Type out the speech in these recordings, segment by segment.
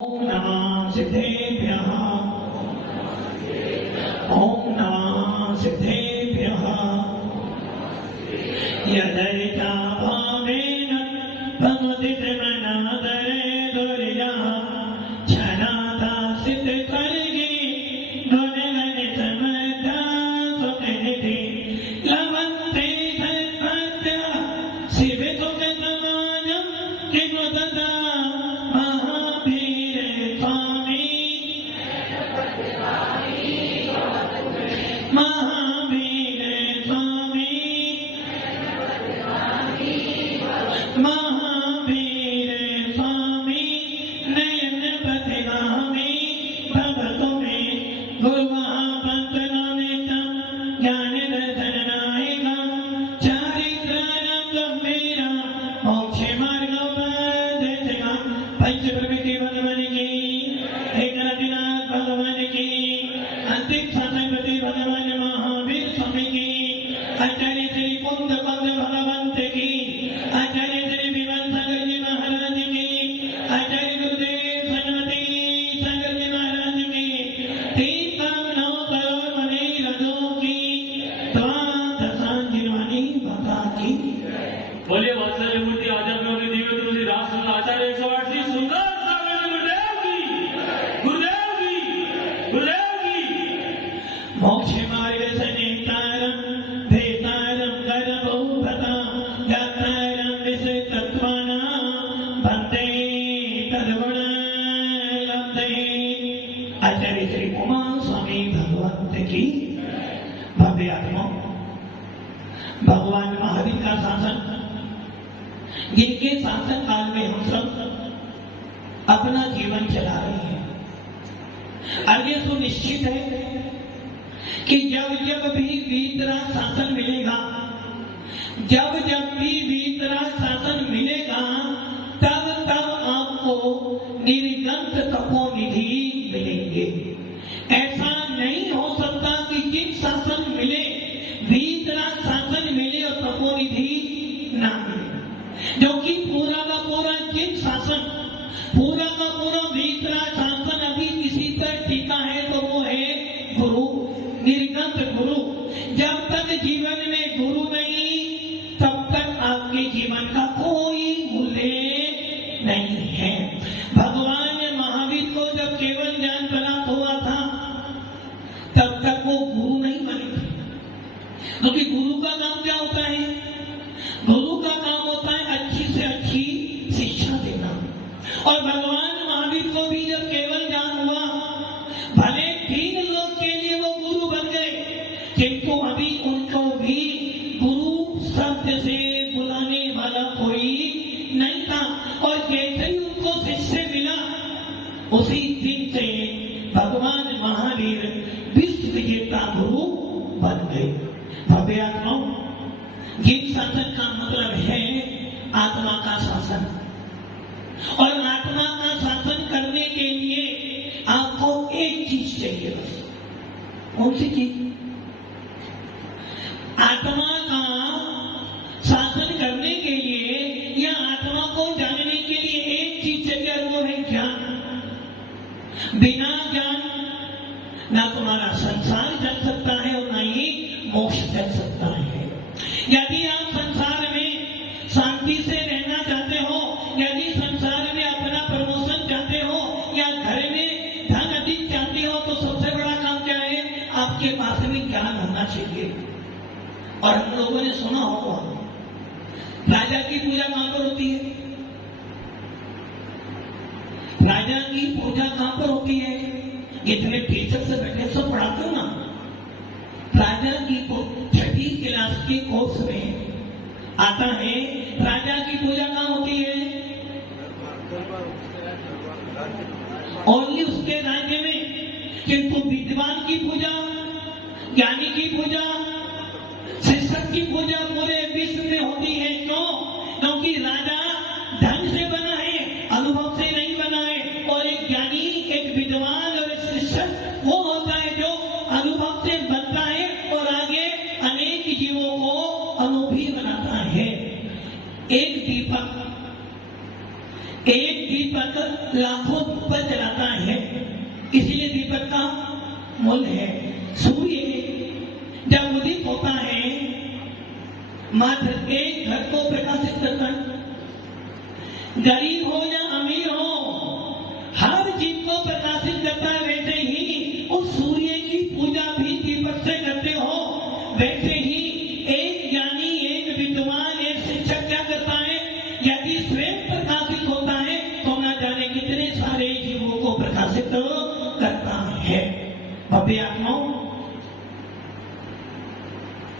ओम नमः सिद्धेभ्यः ओम नमः सिद्धेभ्यः यदैता भावेन भवतिर्मनादरे दुर्यः छनाथा सिद्धकर्गे गुणगणितमता सुखनिधि लवन्ते सद्भक्त्या शिवसुखसमानं किमुदता बोलिए वात्सल्य मूर्ति आजम योगी दिव्य तुलसी राज आचार्य 108 सुंदर सागर गुरुदेव की मोक्ष मार्ग सनेतारं भेतारं करभूभता यातारं विशेषत्वानां वन्दे तद्गुणलब्धे। आचार्य श्री कुमार स्वामी भगवंत की भव्य आत्मा भगवान महावीर का शासन, जिनके शासन काल में हम सब अपना जीवन चला रहे हैं। और ये सुनिश्चित है कि जब जब भी वीतराग शासन मिलेगा, जब जब भी वीतराग शासन मिलेगा, तब तब आपको निर्गंत तपोनिधि मिलेंगे। ऐसा नहीं हो सकता कि जिन शासन मिले, वीतराग शासन मिले और तपोनिधि ना मिले, क्योंकि पूरा का पूरा जिन शासन, पूरा का पूरा वीतराग शासन अभी किसी पर टिका है तो वो है गुरु, निर्गंत गुरु। जब तक जीवन में गुरु नहीं, तब तक आपके जीवन का कोई मूल्य नहीं है। भगवान महावीर को जब केवल ज्ञान प्राप्त हुआ था, तब तक वो गुरु नहीं बने थे, क्योंकि गुरु का काम क्या होता है? गुरु का काम होता है अच्छी से अच्छी शिक्षा देना। और भगवान महावीर को भी जब केवल ज्ञान हुआ, भले 3 लोग के लिए वो गुरु बन गए, किंतु अभी उनको भी गुरु शब्द से बुलाने वाला कोई नहीं था। और जैसे ही उनको शिष्य मिला, उसी दिन से भगवान महावीर विश्व विजेता गुरु बन गए। भव्य आत्माओं, जिन शासन का मतलब है आत्मा का शासन, और आत्मा का शासन करने के लिए आपको एक चीज चाहिए बस। कौन सी चीज? आत्मा का शासन करने के लिए या आत्मा को जानने के लिए एक चीज चाहिए, और वो है ज्ञान। बिना ज्ञान ना तुम्हारा संसार चल सकता है और ना ही मोक्ष चल सकता है। यदि आप संसार में शांति से रहना चाहते हो, यदि संसार में अपना प्रमोशन चाहते हो, या घर में धन अधिक चाहते हो, तो सबसे बड़ा काम क्या है? आपके पास में ज्ञान होना चाहिए। और हम लोगों ने सुना होगा, राजा की पूजा कहां पर होती है? राजा की पूजा कहां पर होती है? इतने टीचर से बैठे सब पढ़ाते हो ना। राजा की 6ठी क्लास के कोर्स में आता है, राजा की पूजा कहां होती है? ओनली उसके राज्य में। किंतु विद्वान की पूजा, ज्ञानी की पूजा, शिक्षक की पूजा पूरे विश्व में होती है। क्यों? क्योंकि राजा धन से बना है, अनुभव से नहीं बना है। और एक ज्ञानी, एक विद्वान और एक शिक्षक वो होता है जो अनुभव से बनता है और आगे अनेक जीवों को अनुभवी बनाता है। एक दीपक लाखों दीपक अनमोल है। सूर्य जब उदित होता है मात्र एक घर को प्रकाशित करता है। गरीब हो या अमीर हो, हर चीज को प्रकाशित करता है। वैसे ही उस सूर्य की पूजा भी दीपक से करते हो। वैसे ही एक ज्ञानी, एक विद्वान, एक शिक्षक क्या करता है? यदि स्वयं प्रकाशित होता है तो न जाने कितने सारे जीवों को प्रकाशित करता है। भव्य आत्माओं,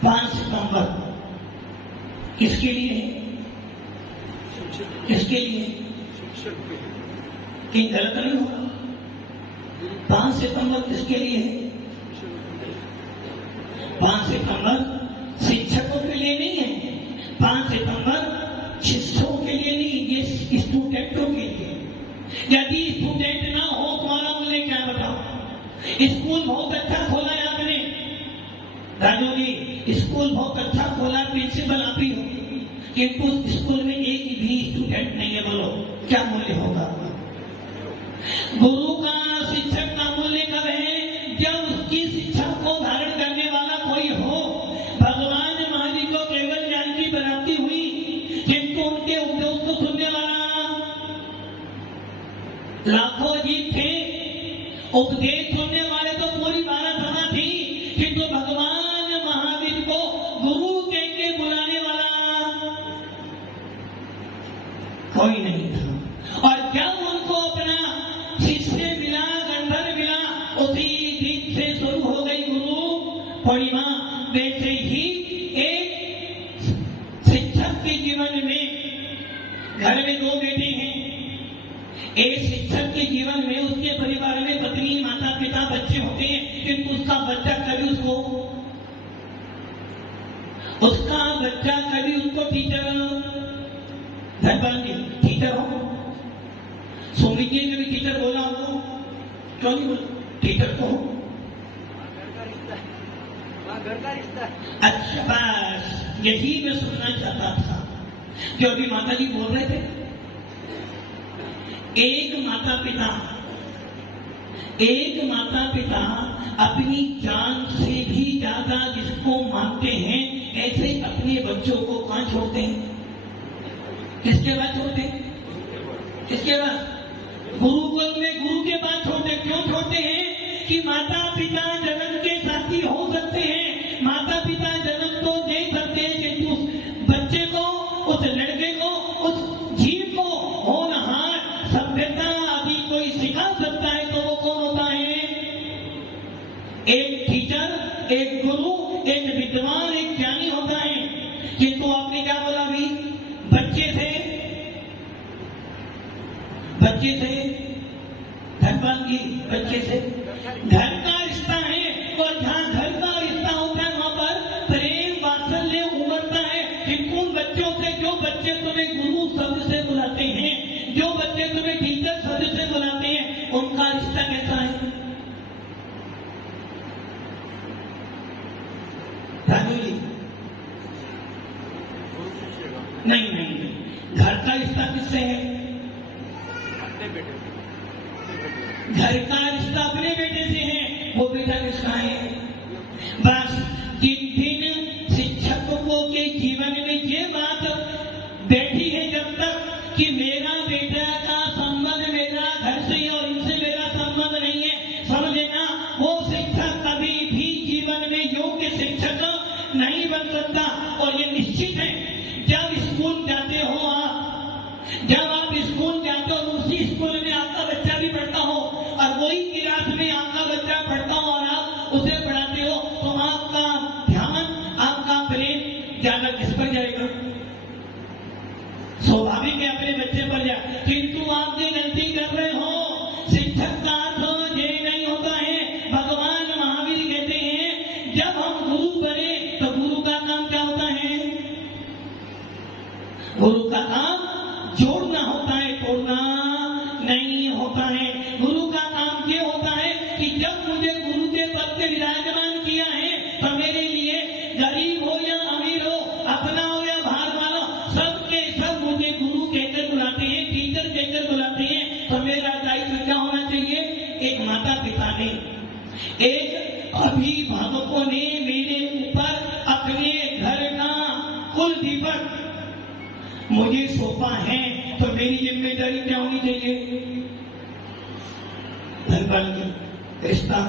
5 सितंबर किसके लिए है? किसके लिए? कहीं गलत नहीं होगा? 5 सितंबर किसके लिए है? 5 सितंबर शिक्षकों के लिए नहीं है। 5 सितंबर शिष्यों के लिए नहीं, ये स्टूडेंटों के लिए। यदि स्टूडेंट ना हो तुम्हारा मूल्य क्या बताओ? स्कूल बहुत अच्छा खोला है आपने, राजू जी, स्कूल बहुत अच्छा खोला, प्रिंसिपल आप ही हो, किंतु स्कूल में एक भी स्टूडेंट नहीं है। बोलो क्या मूल्य होगा? गुरु का, शिक्षक का मूल्य कब है? जब उसकी शिक्षा को धारण करने वाला कोई हो। भगवान महावीर को केवल ज्ञान की प्राप्ति हुई, किंतु उनके उपदेश को सुनने वाला लाखों जीव थे। उपदेश सुनने वाले तो पूरी 12 सभा थी, किंतु भगवान महावीर को गुरु कह के बुलाने वाला कोई नहीं था। और जब उनको अपना शिष्य मिला, गंधर्व मिला, उसी दिन से शुरू हो गई गुरु पूर्णिमा। वैसे ही एक शिक्षक के जीवन में, घर में 2 बेटे हैं, एक शिक्षक के जीवन में उसके परिवार में पत्नी, माता पिता, बच्चे होते हैं, किंतु उसका बच्चा कभी उसको टीचर, धनपाल टीचर हो, सुमित जी ने भी टीचर बोला हमको, क्यों नहीं बोला? टीचर तो हो, घर का रिश्ता। अच्छा बस यही मैं सुनना चाहता था जो अभी माता जी बोल रहे थे। एक माता पिता अपनी जान से भी ज्यादा जिसको मानते हैं, ऐसे अपने बच्चों को कहां छोड़ते हैं? किसके बाद छोड़ते हैं? किसके बाद? गुरुकुल में गुरु के बाद छोड़ते। क्यों छोड़ते हैं? कि माता पिता जन्म के साथी हो सकते हैं, माता पिता जन्म तो दे सकते हैं, किंतु उस बच्चे को, उस लड़के को, उस जीव को होनहार, सभ्यता आदि कोई सिखा सकता है तो वो कौन होता है? एक टीचर, एक गुरु, एक विद्वान, एक ज्ञानी होता है। किंतु आपने क्या बोला अभी? बच्चे से धनपाल जी, बच्चे से घर का रिश्ता है, और जहां घर का रिश्ता होता है वहां पर प्रेम, वात्सल्य उमड़ता है। किंतु उन बच्चों से, जो बच्चे तुम्हें गुरु शब्द से बुलाते हैं, जो बच्चे तुम्हें टीचर शब्द से बुलाते हैं, उनका रिश्ता कैसा है? राजू जी, नहीं, घर का रिश्ता किससे है? घर का रिश्ता अपने बेटे से है। वो बेटा किसका है? बस जिन दिन शिक्षकों के जीवन में ये बात बैठी है जब तक कि मेरा बेटा का संबंध मेरा घर से और इनसे मेरा संबंध नहीं है, समझ लेना वो शिक्षक कभी भी जीवन में योग्य शिक्षक नहीं बन सकता। और ये निश्चित है, जब स्कूल जाते हो आप, जब आप स्कूल जाते हो, उसी स्कूल में आपका बच्चा भी पढ़ता हो, और वही क्लास में आपका बच्चा पढ़ता हो और आप उसे पढ़ाते हो, तो आपका ध्यान, आपका प्रेम ज्यादा किस पर जाएगा? स्वाभाविक है अपने बच्चे पर जाए। किंतु आप जो गलती कर रहे हो, शिक्षक का अर्थ ये नहीं होता है। भगवान महावीर कहते हैं जब हम गुरु बने तो गुरु का काम क्या होता है? गुरु का काम जोड़ना होता है, तोड़ना नहीं होता है। गुरु का काम ये होता है कि जब मुझे गुरु के पद पे विराजमान किया है, तो मेरे लिए गरीब हो या अमीर हो, अपना हो या बाहर वाला, सबके सब मुझे गुरु कहकर बुलाते हैं, टीचर कहकर बुलाते हैं। तो मेरा दायित्व क्या होना चाहिए? एक माता पिता ने एक अभिभावकों ने मेरे ऊपर अपने घर का कुल दीपक मुझे सौंपा है, तो मेरी जिम्मेदारी क्या होनी चाहिए? धनपाल की रिश्ता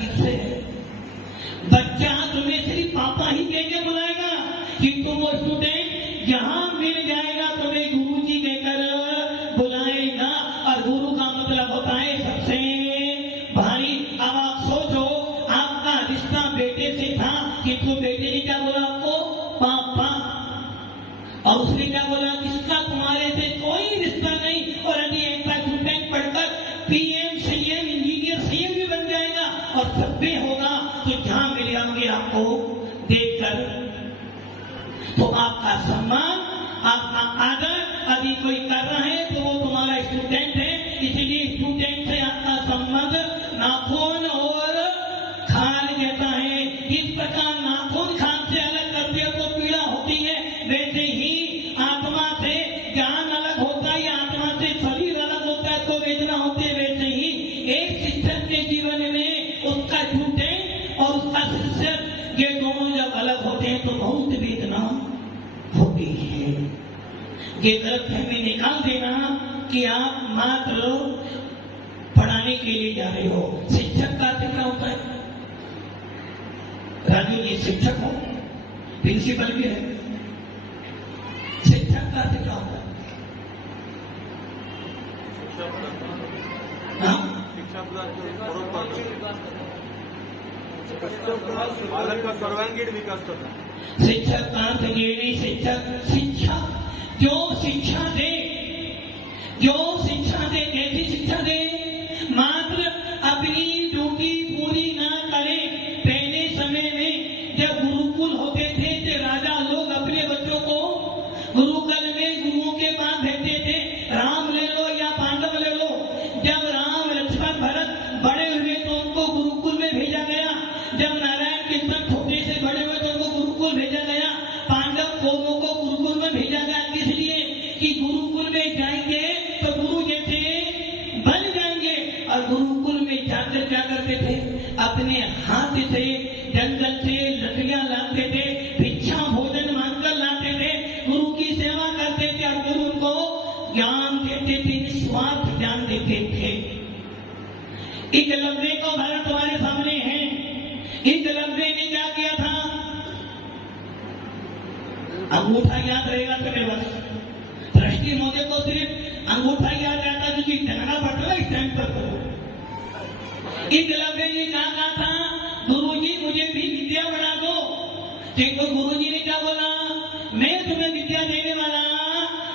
किससे है? बच्चा तुम्हें सिर्फ पापा ही कह के बुलाएगा कि तुम वो स्टूडेंट जहां मिल जाएगा तुम्हें गुरुजी कहकर बुलाएगा। और गुरु का मतलब होता है सबसे भारी। अब आप सोचो, आपका रिश्ता बेटे से था कि तो बेटे ने क्या बोला आपको? पापा। और उसने क्या बोला? किसका तुम्हारे से कोई रिश्ता नहीं। और यदि ऐसा स्टूडेंट पढ़कर पीएम सीएम इंजीनियर सीएम भी बन जाएगा और सब भी होगा, तो जहां मिल जाओगे आपको देखकर, तो आपका सम्मान, आपका आदर यदि कोई कर रहा है तो वो तुम्हारा स्टूडेंट है। इसलिए स्टूडेंट से आपका संबंध नाखून और खाल जैसा है। इस प्रकार नाखून खाल से अलग करते हो तो पीड़ा होती है, वैसे ही आत्मा से ज्ञान अलग होता है, आत्मा से शरीर अलग होता है तो वेदना होती है। वैसे ही एक शिक्षक के जीवन में उसका स्टूडेंट और उसका शिक्षक, ये दोनों जब अलग होते हैं तो बहुत वेदना होती है। ये गलतफहमी निकाल देना कि आप मात्र पढ़ाने के लिए जा रहे हो। शिक्षक का अर्थ क्या होता है? राजू जी शिक्षक हो, प्रिंसिपल भी है। शिक्षक का अर्थ क्या होता है? बालक का सर्वांगीण विकास करना। शिक्षक का अर्थ ये नहीं, शिक्षा जो शिक्षा दे, कैसी शिक्षा दे? मात्र अपनी ड्यूटी पूरी ना करे। पहले समय में जब गुरुकुल होते थे तो राजा लोग अपने बच्चों को गुरुकुल में गुरुओं के पास भेजते थे। राम ले लो या पांडव ले लो, जब राम लक्ष्मण भरत बड़े हुए तो उनको गुरुकुल में भेजा गया। जब नारायण कृष्ण छोटे से बड़े हुए तो उनको गुरुकुल भेजा गया। पांडव कौरवों को गुरुकुल में भेजा गया, किस लिए? कि गुरुकुल में जाएंगे तो गुरु जैसे बन जाएंगे। और गुरुकुल में जाकर क्या करते थे? अपने हाथ से जंगल से लकड़ियां लाते थे, भिक्षा भोजन मांगकर लाते थे, गुरु की सेवा करते थे और गुरु उनको ज्ञान देते थे, निस्वार्थ ज्ञान देते थे। एकलव्य को भारत तुम्हारे सामने है। एकलव्य ने क्या किया था? अंगूठा याद रहेगा तुम्हें बस। दृष्टि मोदी को सिर्फ अंगूठा याद रहता, क्योंकि टंगना पड़ता इस टाइम पर करो। एकलव्य ने क्या कहा था? गुरुजी मुझे भी विद्या बढ़ा दो। देखो गुरुजी ने क्या बोला? मैं तुम्हें विद्या देने वाला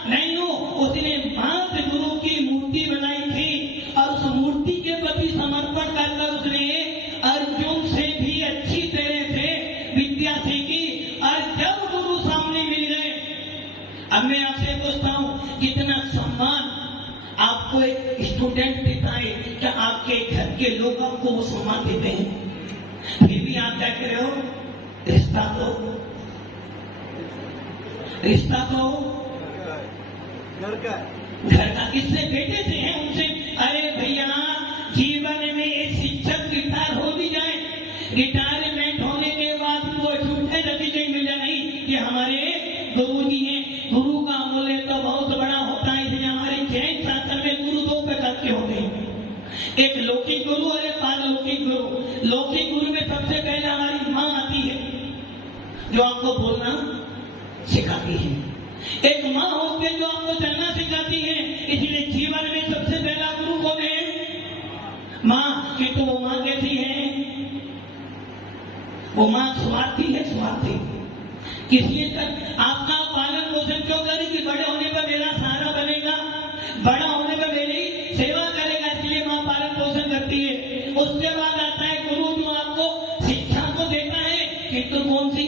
नहीं हूँ। उसने मात्र गुरु की मूर्ति बनाई थी और उस मूर्ति के प्रति समर्पण कर उसने अर्जुन से भी अच्छी तरह से विद्या सीखी। और जब गुरु सामने मिल गए, अब मैं आपसे पूछता हूँ, कितना सम्मान आपको एक स्टूडेंट देता है? क्या आपके घर के लोग आपको वो सम्मान देते हैं? फिर भी आप क्या कह रहे हो? रिश्ता तो घर का किससे? बेटे से है, उनसे। अरे भैया, जीवन में एक शिक्षक रिटायर हो भी जाए, रिटायरमेंट होने के बाद वो झूठे नतीजे मिल जाए नहीं कि हमारे गुरु जी हैं। गुरु का मूल्य तो बहुत बड़ा होता है। इसलिए हमारे जैन शास्त्र में गुरु दो प्रकार के होते हैं, एक लौकिक गुरु और एक पारलौकिक गुरु। लौकिक गुरु में सबसे पहले हमारी माँ आती है जो आपको बोलना सिखाती है। एक माँ होती है जो आपको चलना सिखाती है। इसलिए जीवन में सबसे पहला गुरु कौन है? माँ। कि तो वो माँ कैसी है? वो माँ स्वार्थी है, स्वार्थी। किसी तक आपका पालन पोषण क्यों करे? कि बड़े होने पर मेरा सहारा बनेगा, बड़ा होने पर मेरी सेवा करेगा, इसलिए माँ पालन पोषण करती है। उसके बाद आता है गुरु जो आपको शिक्षा को देता है, किंतु कौन सी?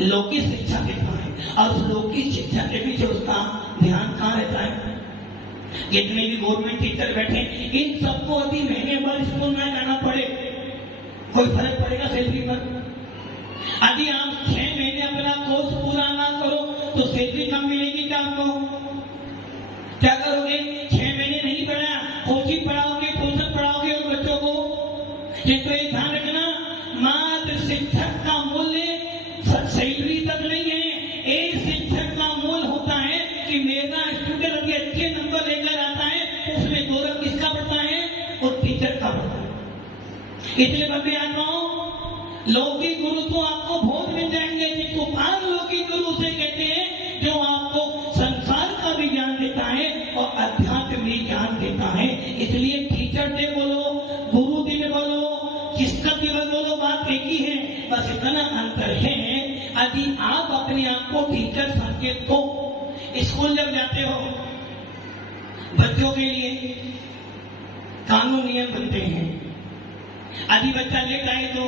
लौकिक शिक्षा देता है। और उस लौकिक शिक्षा के पीछे उसका ध्यान कहाँ रहता है? जितने भी गवर्नमेंट टीचर बैठे, इन सबको यदि महीने भर स्कूल में जाना पड़े, कोई फर्क पड़ेगा सैलरी पर? यदि आप 6 महीने अपना कोर्स पूरा ना करो तो सैलरी कम मिलेगी क्या आपको? क्या करोगे? 6 महीने नहीं पढ़ा कोचिंग पढ़ाओगे, ट्यूशन पढ़ाओगे उन बच्चों को, किंतु ये ध्यान रखना मात्र शिक्षक का मूल्य सैलरी तक नहीं है। एक शिक्षक का मूल्य होता है कि मेरा स्टूडेंट अभी अच्छे नंबर लेकर आता है, उसमें गौरव किसका बढ़ता है? और टीचर का बढ़ता है। इसलिए बंदे आत्माओं, लौकिक गुरु तो आपको बहुत मिल जाएंगे, जिसको पारलौकिक गुरु से कहते हैं, जो आपको संसार का भी ज्ञान देता है और अध्यात्म भी ज्ञान देता है। इसलिए टीचर डे बोलो, गुरु दिन बोलो, किसका दिवस बोलो, बात एक ही है, बस इतना अंतर है। यदि आप अपने आप को टीचर संकेत को, स्कूल जब जाते हो बच्चों के लिए कानून नियम बनते हैं। यदि बच्चा लेट आए तो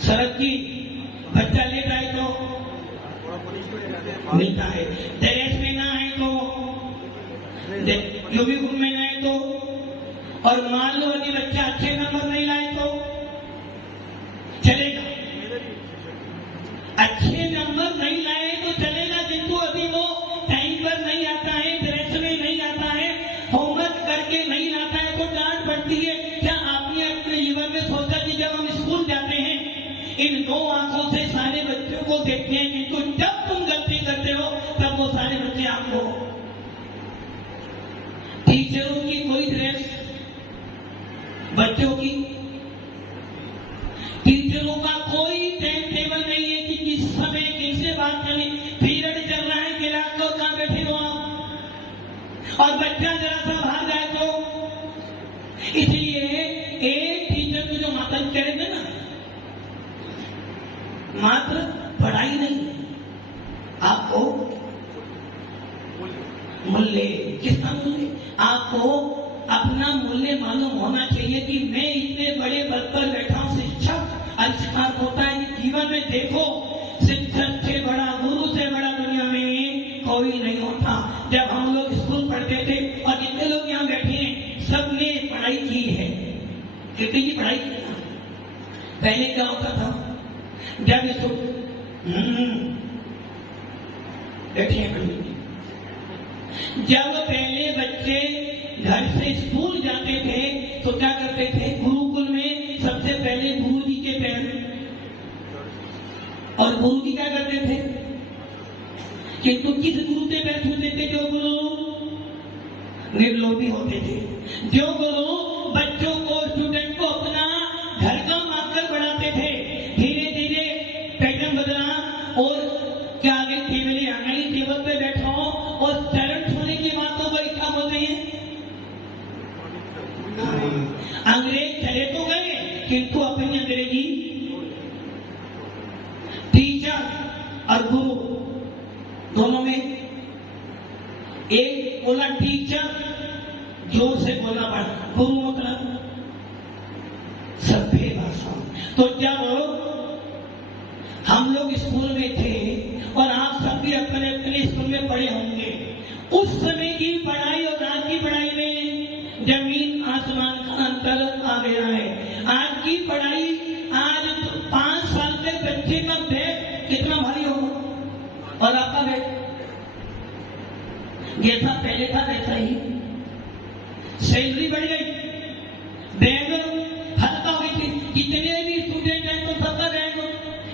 शरद जी, बच्चा लेट आए तो मिलता है, ड्रेस में ना आए तो, यूनिफॉर्म में ना आए तो, और मान लो यदि बच्चा अच्छे नंबर नहीं लाए तो चलेगा, अच्छे नंबर नहीं लाए तो चलेगा, किंतु अभी वो टाइम पर नहीं आता है, ड्रेस में नहीं आता है, होमवर्क करके नहीं लाता है तो डांट पड़ती है। क्या आपने अपने जीवन में सोचा कि जब हम स्कूल जाते हैं इन दो आंखों से सारे बच्चों को देखते हैं, किंतु जब तुम गलती करते हो तब वो सारे बच्चे आपको, टीचरों की कोई ड्रेस, बच्चों की, टीचरों का कोई टाइम टेबल नहीं है कि किस समय किससे बात करनी, पीरियड चल रहा है, क्लास को कहां बैठे हो आप, और बच्चा जरा सा बाहर जाए तो। इसलिए एक टीचर को जो माता कह रहे थे ना, मात्र पढ़ाई नहीं, आपको मूल्य, किसका मूल्य? आपको अपना मूल्य मालूम होना चाहिए कि मैं इतने बड़े पद पर बैठा हूं। शिक्षक आविष्कार होता है जीवन में, देखो शिक्षक से बड़ा, गुरु से बड़ा दुनिया में कोई नहीं होता। जब हम लोग स्कूल पढ़ते थे और जितने लोग यहाँ बैठे हैं सबने पढ़ाई की है, कितनी की पढ़ाई की है? पहले क्या होता था, जब बैठे जब पहले बच्चे घर से स्कूल जाते थे तो क्या करते थे? गुरुकुल में सबसे पहले गुरु जी के पैर, और गुरु जी क्या करते थे? किंतु किस गुरु के पैर छूते थे? जो गुरु निर्लोभी होते थे, जो गुरु बच्चों को, स्टूडेंट को अपना घर का मार्कर बढ़ाते थे। धीरे धीरे पैटर्न बदला और क्या आ गई? टेबलें आ गई, टेबल पे बैठो और चरण छूने की बातों को क्या बोलते हैं? अंग्रेज चले तो गए किंतु अपनी अंग्रेजी, टीचर और गुरु दोनों में एक बोला टीचर, जोर से बोलना पड़ा, गुरु मतलब सभ्य भाषा। तो जब हम लोग स्कूल में थे और आप सब भी अपने अपने स्कूल में पढ़े होंगे, उस समय की पढ़ाई और आज की पढ़ाई में जमीन आसमान का अंतर आ गया है। आज की पढ़ाई, आज 5 साल के बच्चे का बैग कितना भारी होगा और आपका बैग जैसा पहले था वैसा ही। सैलरी बढ़ गई, बैग हल्का हो गई थी, कितने भी स्टूडेंट हैं तो सबका बैग,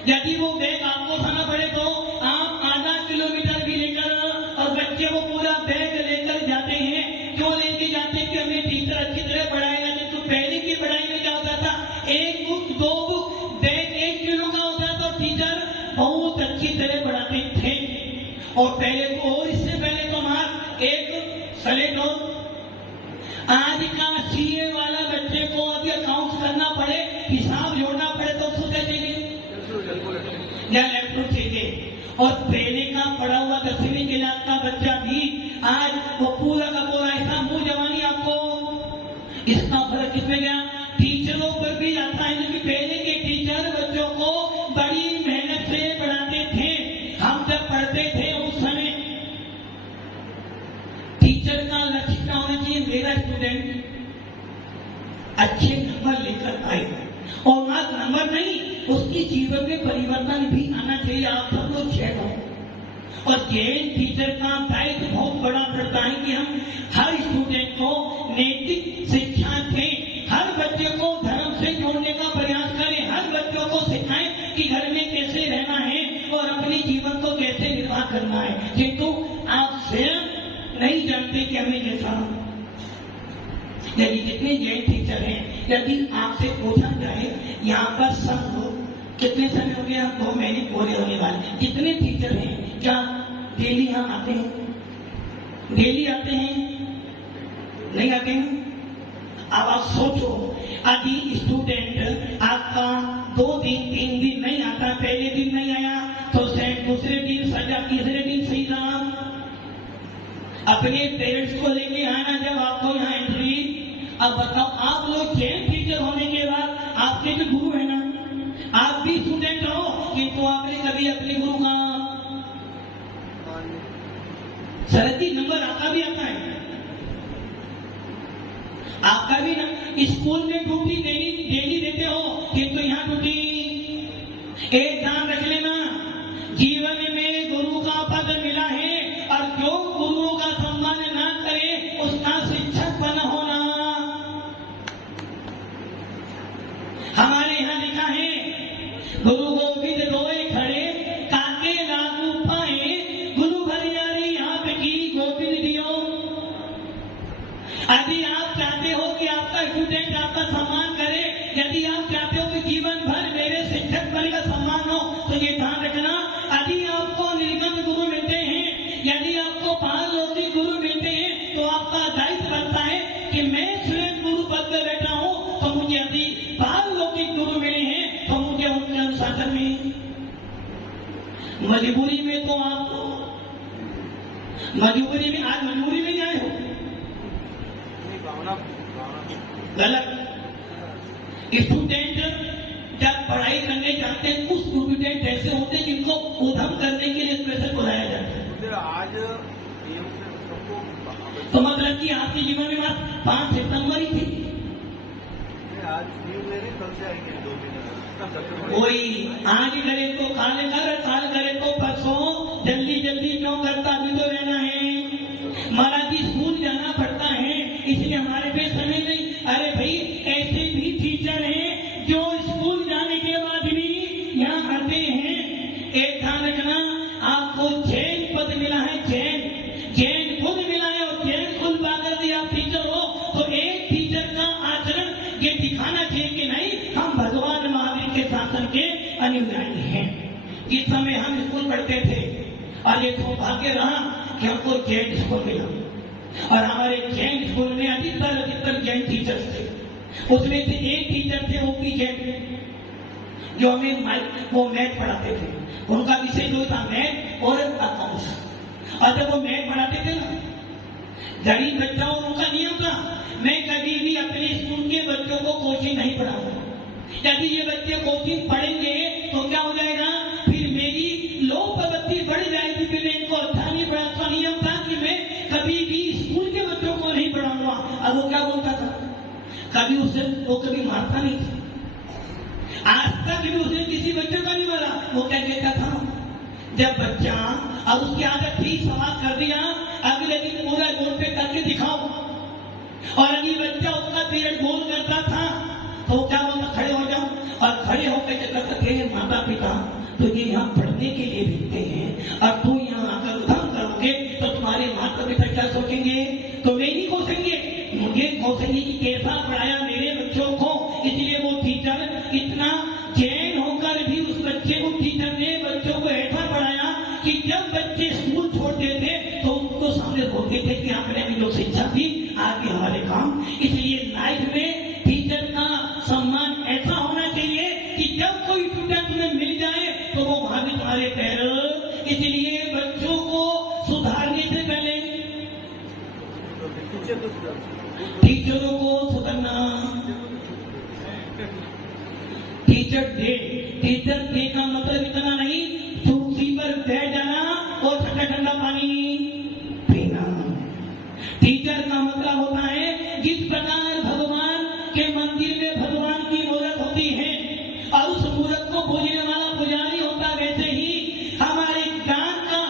यदि वो बैग आपको उठाना पड़े तो आप आधा किलोमीटर भी लेकर, और बच्चे वो पूरा बैग लेकर जाते हैं। क्यों लेके जाते हैं? कि हमें टीचर अच्छी तरह पढ़ाएगा। तो पहले की पढ़ाई में क्या होता था? एक बुक, 2 बुक, बैग 1 किलो का होता था, तो टीचर बहुत अच्छी तरह पढ़ाते थे। और पहले तो, और इससे पहले तो मार्क एक स्लेट हो। आज का सीए वाला बच्चे को अभी अकाउंट करना पड़े, हिसाब जोड़ना पड़े तो उसको क्या चाहिए? या लैपटॉप चाहिए। और पहले का पढ़ा हुआ 10वीं क्लास का बच्चा भी आज वो पूरा का पूरा ऐसा मुंह जवानी आपको, इसका फर्क किसमें गया? टीचरों पर भी आता है, क्योंकि पहले के टीचर बच्चों को बड़ी मेहनत से पढ़ाते थे। हम जब पढ़ते थे उस समय टीचर का लक्ष्य क्या होना चाहिए? मेरा स्टूडेंट अच्छे नंबर लेकर आए, और मात्र नंबर नहीं, उसकी जीवन में परिवर्तन भी आना चाहिए। आप सब लोग शेयर हो, और जैन टीचर का दायित्व बहुत बड़ा पड़ता है कि हम हर स्टूडेंट को नैतिक शिक्षा दें, हर बच्चे को धर्म से जोड़ने का प्रयास करें, हर बच्चों को सिखाएं कि घर में कैसे रहना है और अपने जीवन को कैसे निर्वाह करना है। किंतु आप स्वयं नहीं जानते कि हमें जैसा यदि जितने जैन टीचर हैं, यदि आपसे पूछा जाए यहाँ पर सब कितने समय हो गया, 2 महीने पूरे होने वाले, कितने टीचर हैं, क्या डेली यहाँ आते हैं? डेली आते हैं? नहीं आते हैं? अब आप सोचो, यदि स्टूडेंट आपका 2 दिन 3 दिन नहीं आता, पहले दिन नहीं आया तो शायद दूसरे दिन सजा, तीसरे दिन सही रहा। अपने पेरेंट्स को लेके आना जब आपको यहाँ एंट्री। अब बताओ, आप लोग जैन टीचर होने के बाद आपके जो गुरु है ना, आप भी स्टूडेंट हो, किंतु आपने कभी अपने गुरु का सरहदी नंबर आता है आपका भी ना। स्कूल में ड्यूटी डेली देते हो, किंतु यहाँ ड्यूटी। एक ध्यान रख लेना, जीवन में गुरु का पद मिला है और जो गुरुओं का सम्मान ना करे उसका शिक्षक बना होना। हमारे यहाँ लिखा है, गुरु गोविंद रोए खड़े काके लागू पाए, गुरु भरियारी आप की गोविंद दियो। यदि आप चाहते हो कि आपका स्टूडेंट आपका सम्मान करे, यदि आप चाहते हो कि जीवन भर मेरे शिक्षक बल का सम्मान हो, तो ये ध्यान रखना, यदि आपको निर्गत गुरु मिलते हैं, यदि आपको पारलौकिक गुरु मिलते हैं, तो आपका दायित्व बनता है कि मैं स्वयं गुरु पद पर बैठा हूं, तो मुझे यदि पारलौकिक गुरु मिले हैं तो मुझे उनके अनुशासन में, मजबूरी में तो आपको मजबूरी में, आज मजबूरी में आए हो, गलत। स्टूडेंट जब पढ़ाई करने जाते हैं, कुछ स्टूडेंट ऐसे होते हैं जिनको उधम करने के लिए स्पेशल बुलाया जाता है। आज सबको तो मतलब कि आपके जीवन में बात 5 सितंबर ही थी। आज कल से आएंगे 2 दिन। कोई आज करे तो काल करे तो परसों, जल्दी क्यों करता, अभी तो रहना है। महाराज जी स्कूल जाना पड़ता है, इसलिए हमारे पे समय नहीं। अरे भाई, ऐसे भी टीचर हैं जो स्कूल जाने के बाद भी यहाँ आते हैं। एक ध्यान रखना, आपको जैन पद मिला है, जैन खुद मिला है और जैन खुद पाकर भी आप टीचर हो, तो एक टीचर का आचरण ये दिखाना चाहिए कि नहीं, हम भगवान महावीर के शासन के अनुयायी हैं। जिस समय हम स्कूल पढ़ते थे, और ये सौभाग्य रहा कि हमको जैन स्कूल मिला, और हमारे जैन स्कूल में अधिकतर जैन टीचर्स थे। उसमें से एक टीचर थे ओपी जैन, जो हमें वो मैथ पढ़ाते थे। उनका विषय जो था मैथ और अकाउंट्स। और जब वो मैथ पढ़ाते थे ना, गरीब बच्चा और उनका नियम था, मैं कभी भी अपने स्कूल के बच्चों को कोचिंग नहीं पढ़ाऊंगा। यदि ये बच्चे कोचिंग पढ़ेंगे तो क्या हो जाएगा, फिर मेरी लोक प्रवृत्ति बढ़ जाएगी, फिर मैं इनको अच्छा नहीं पढ़ाता। नियम था कि मैं कभी भी स्कूल के बच्चों को नहीं पढ़ाऊंगा। अब वो क्या बोलता था, कभी उसे वो कभी मारता नहीं था, आज तक भी उसने किसी बच्चे का नहीं मारा। वो क्या कहता था, जब बच्चा, अब उसकी आदत थी, सवाल कर दिया, अगले दिन पूरा बोर्ड पे करके दिखाओ। और अभी बच्चा उसका पीरियड गोल करता था तो क्या बोलता, खड़े हो जाओ। और खड़े होकर क्या करता थे, माता पिता तो ये यहाँ पढ़ने के लिए भेजते हैं, और तू यहाँ आकर उधम करोगे तो तुम्हारे माता पिता क्या सोचेंगे, तो वे नहीं कोसेंगे, मुझे कोसेंगे कि कैसा पढ़ाया मेरे बच्चों को। इसलिए वो टीचर इतना जैन होकर भी उस बच्चे को, टीचर ने बच्चों को ऐसा पढ़ाया कि जब बच्चे स्कूल छोड़ते थे तो उनको सामने बोलते थे कि आपने अभी जो शिक्षा दी आगे हमारे काम। इसलिए लाइफ में टीचर का सम्मान ऐसा होना चाहिए कि जब कोई स्टूडेंट में मिल जाए तो वो वहां भी तुम्हारे पैर। इसलिए बच्चों को सुधारने से पहले टीचरों को सुधरना। टीचर डे का मतलब इतना नहीं कुर्सी पर बैठ जाना और ठंडा ठंडा पानी पीना। टीचर का मतलब होता है, जिस प्रकार भगवान के मंदिर में भगवान की मूर्त होती है और उस मूर्त को पूजने वाला पुजारी होता, वैसे ही हमारे ज्ञान का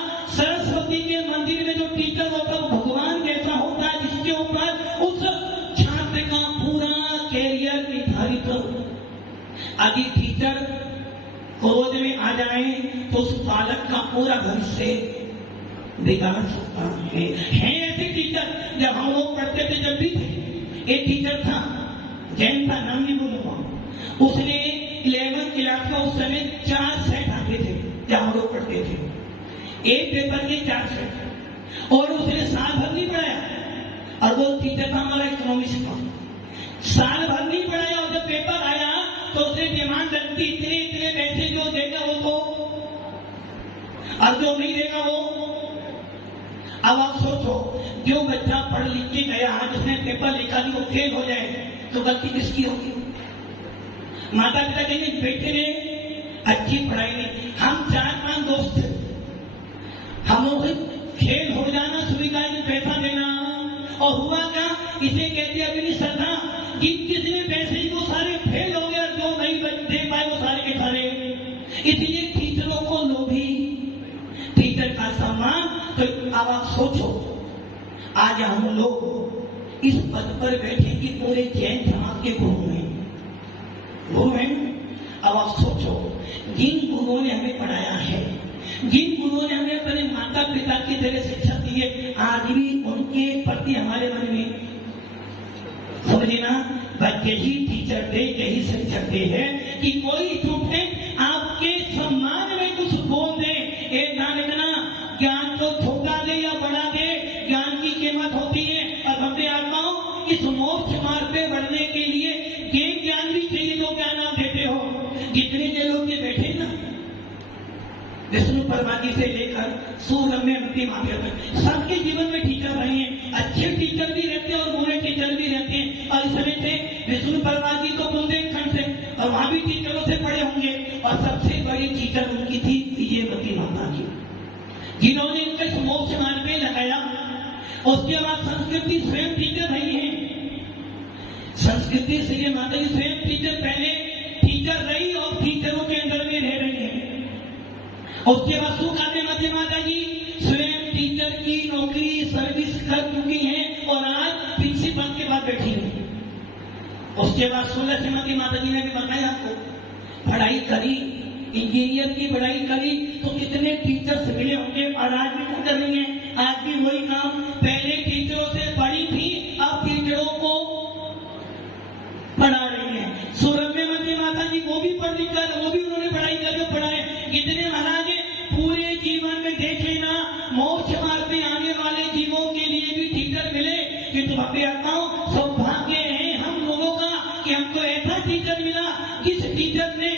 क्रोध में आ जाए तो उस बालक का पूरा भविष्य बिगाड़ सकता है। ऐसे टीचर जब हम लोग पढ़ते थे, जब भी थे, एक टीचर था, जैन था, नाम नहीं बोलूंगा, उसने 11th क्लास का उस समय 4 सेट आते थे जब हम लोग पढ़ते थे, एक पेपर के 4 सेट, और उसने साल भर नहीं पढ़ाया। और वो टीचर था हमारा इकोनॉमिक्स का, साल भर नहीं पढ़ाया, और जब पेपर आया तो उसने डिमांड रखती इतने इतने पैसे जो देगा वो तो, और जो नहीं देगा वो। अब आप सोचो, जो बच्चा पढ़ लिख के गया, जिसने पेपर लिखा नहीं, वो फेल हो जाए तो गलती किसकी होगी? माता पिता कहेंगे बेटे ने अच्छी पढ़ाई नहीं। हम 4-5 दोस्त थे, हम लोग फेल हो जाना स्वीकार, पैसा देना, और हुआ क्या, इसे कहते अपनी श्रद्धा, जिसने पैसे वो सारे फेल हो गए, और जो नहीं दे पाए वो सारे के सारे। इसलिए टीचरों को लोभी, टीचर का सम्मान। तो अब आप सोचो, आज हम लोग इस पद पर बैठे कि पूरे जैन समाज के गुरु हैं। अब आप सोचो, जिन गुरुओं ने हमें पढ़ाया है, जिन गुरुओं ने हमें अपने माता पिता की तरह शिक्षा दी है, आज भी उनके प्रति हमारे मन में, समझे ना, बच्चे ही टीचर डे यही शिक्षक डे है कि कोई छूटे आपके सम्मान में कुछ बोल दे। एक ना लिखना, ज्ञान को छोटा दे या बड़ा दे, ज्ञान की कीमत होती है। और हमने आत्माओं इस मोक्ष मार्ग पे बढ़ने के लिए ज्ञान भी चाहिए, जो ज्ञान आप देते हो। जितने जो लोग ये बैठे ना, विष्णु परमात्मा से लेकर सूरम में अंतिम आते तक, सबके जीवन में टीचर रहे हैं। अच्छे टीचर भी रहते हैं और बुरे टीचर भी रहते हैं। और इस समय से विष्णु परमात्मा जी को बुंदेलखंड से, और वहां भी टीचरों से पढ़े होंगे, और सबसे बड़ी टीचर उनकी थी विजयवती माता जी, जिन्होंने इनके मोक्ष मार्ग में लगाया। उसके बाद संस्कृति स्वयं टीचर रही है, संस्कृति से माता जी स्वयं टीचर, पहले टीचर रही और टीचरों के अंदर में रह रही है। उसके बाद सुखाते मध्य माता जी स्वयं टीचर की नौकरी सर्विस कर चुकी हैं और आज प्रिंसिपल के बाद बैठी हैं। उसके बाद 16 श्रीमती माता जी ने भी बताया आपको, पढ़ाई करी, इंजीनियर की पढ़ाई करी, तो कितने टीचर्स मिले होंगे, और आज भी कर रही है। आज भी वही काम, पहले टीचरों से पढ़ी थी, अब टीचरों को पढ़ा रही है। सूरम्य मध्य माता जी वो भी पढ़ लिख कर, वो भी उन्होंने पढ़ाई करके पढ़ाए। कितने महाराज पूरे जीवन में देख लेना, मोक्ष मार्ग में आने वाले जीवों के लिए भी टीचर मिले। कि तुम अपने आत्माओं, सौभाग्य है हम लोगों का कि हमको ऐसा टीचर मिला, जिस टीचर ने,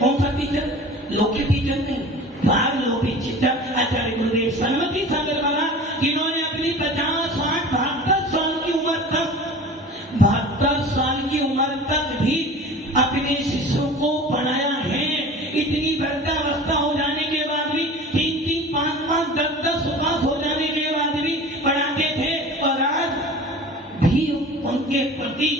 कौन सा टीचर, लौकिक टीचर नहीं, बाहर लौकिक टीचर आचार्य गुरुदेव सन्मति सागर वाला, जिन्होंने अपनी 50, 60, 72 साल की उम्र तक, 72 साल की उम्र तक भी अपने शिष्यों को पढ़ाया है। इतनी वृद्धावस्था हो जाने के बाद भी, 3-3, 5-5, 10-10 पास हो जाने के बाद भी पढ़ाते थे। और आज भी उनके प्रति,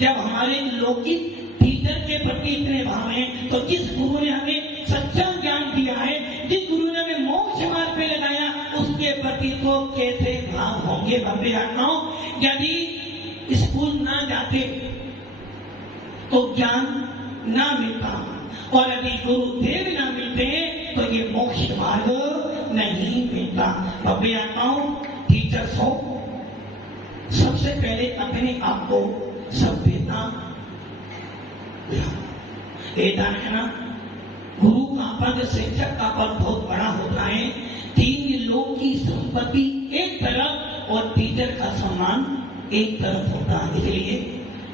जब हमारे लौकिक टीचर के प्रति इतने भाव हैं, तो जिस गुरु ने हमें सच्चा ज्ञान दिया है, जिस गुरु ने हमें मोक्ष मार्ग पे लगाया, उसके प्रति तो कैसे भाव होंगे भव्य आत्माओं। यदि स्कूल ना जाते तो ज्ञान ना मिलता, और यदि गुरुदेव ना मिलते तो ये मोक्ष मार्ग नहीं मिलता। भव्य आत्माओं, टीचर्स हो, सबसे पहले अपने आप को सभ्यता है ना। गुरु का पद, शिक्षक का पद बहुत बड़ा होता है। 3 लोग की संपत्ति एक तरफ और टीचर का सम्मान एक तरफ होता है। इसलिए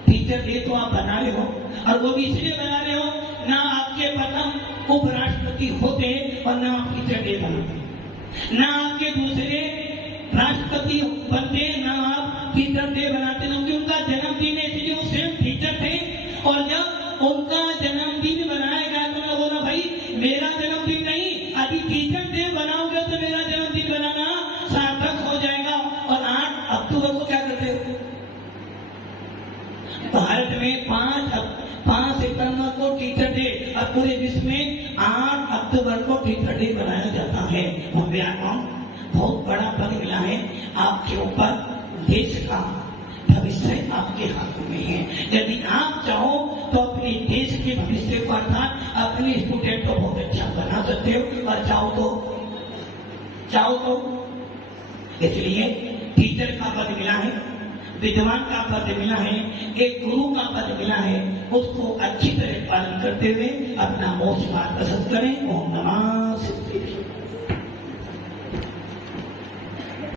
टीचर डे तो आप बना रहे हो, और वो भी इसलिए बना रहे हो, ना आपके प्रथम उपराष्ट्रपति होते और ना आप टीचर डे बनाते, ना आपके दूसरे राष्ट्रपति बनते, ना आप टीचर डे बनाते, क्योंकि उनका जन्मदिन है, इसलिए वो स्वयं टीचर थे। और जब उनका जन्मदिन बनाया गया तो मैं बोला, भाई मेरा जन्मदिन नहीं, अभी टीचर डे बनाओगे तो मेरा जन्मदिन बनाना सार्थक हो जाएगा। और 8 अक्टूबर को क्या करते हो? भारत में 5 सितंबर को टीचर डे, और पूरे विश्व में 8 अक्टूबर को टीचर डे बनाया जाता है। बहुत बड़ा पद मिला है आपके ऊपर, देश का भविष्य आपके हाथों में है। यदि आप चाहो तो अपने देश के भविष्य को अर्थात अपने स्टूडेंट को बहुत अच्छा बना सकते हो, और चाहो तो इसलिए टीचर का पद मिला है, विद्वान का पद मिला है, एक गुरु का पद मिला है, उसको अच्छी तरह पालन करते हुए अपना मोक्ष मार्ग पसंद करें। ओम नमः शिवाय।